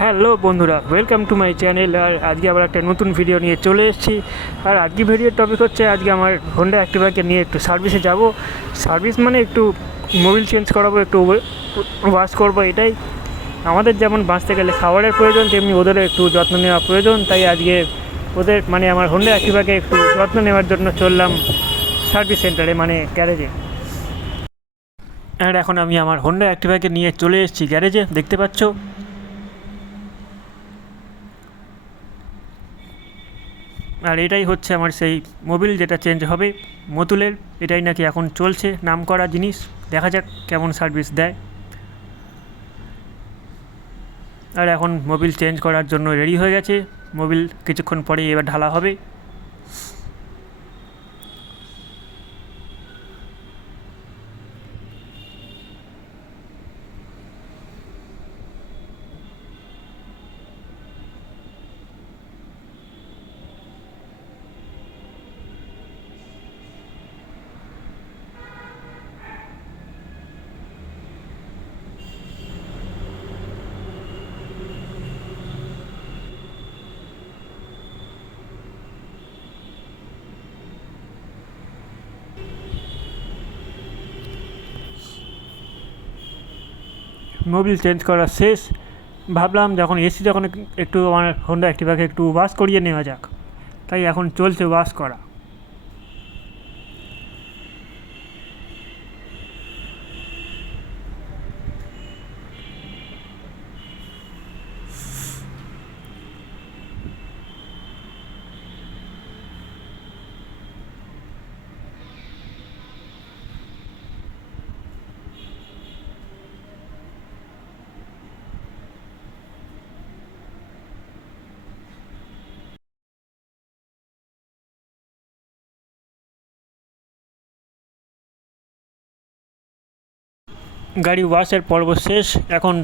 Hello বন্ধুরা, welcome to my channel. আর আজকে আবার একটা নতুন ভিডিও নিয়ে চলে এসেছি। আর আজকে ভিডিওর টপিক হচ্ছে আজকে আমার হোন্ডা অ্যাক্টিভাকে নিয়ে একটু সার্ভিসে যাব। সার্ভিস মানে একটু মোবিল চেঞ্জ করাবো, একটু ওয়াশ করবো। এটাই আমাদের যেমন বাঁচতে গেলে খাবারের প্রয়োজন, তেমনি ওদেরও একটু যত্ন নেওয়া প্রয়োজন। তাই আজকে ওদের মানে আমার হোন্ডা অ্যাক্টিভাকে একটু যত্ন নেওয়ার জন্য চললাম সার্ভিস সেন্টারে, মানে গ্যারেজে। আর এখন আমি আমার হোন্ডা অ্যাক্টিভাকে নিয়ে চলে এসেছি গ্যারেজে, দেখতে পাচ্ছ। আর এটাই হচ্ছে আমার সেই মোবিল যেটা চেঞ্জ হবে মতুলের। এটাই নাকি এখন চলছে নাম করা জিনিস, দেখা যাক কেমন সার্ভিস দেয়। আর এখন মোবিল চেঞ্জ করার জন্য রেডি হয়ে গেছে। মোবিল কিছুক্ষণ পরেই এবার ঢালা হবে। মোবিল চেঞ্জ করা শেষ। ভাবলাম যখন একটু আমার হোন্ডা অ্যাক্টিভাকে একটু ওয়াশ করিয়ে নেওয়া যাক, তাই এখন চলছে ওয়াশ করা। গাড়ি ওয়াশের পর্ব শেষ, এখন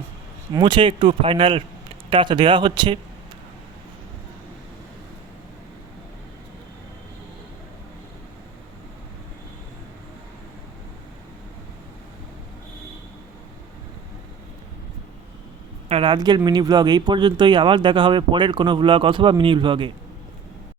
মুছে একটু ফাইনাল টাচ দেওয়া হচ্ছে। আর আজকের মিনি ব্লগ এই পর্যন্তই। আবার দেখা হবে পরের কোনো ব্লগ অথবা মিনি ব্লগে।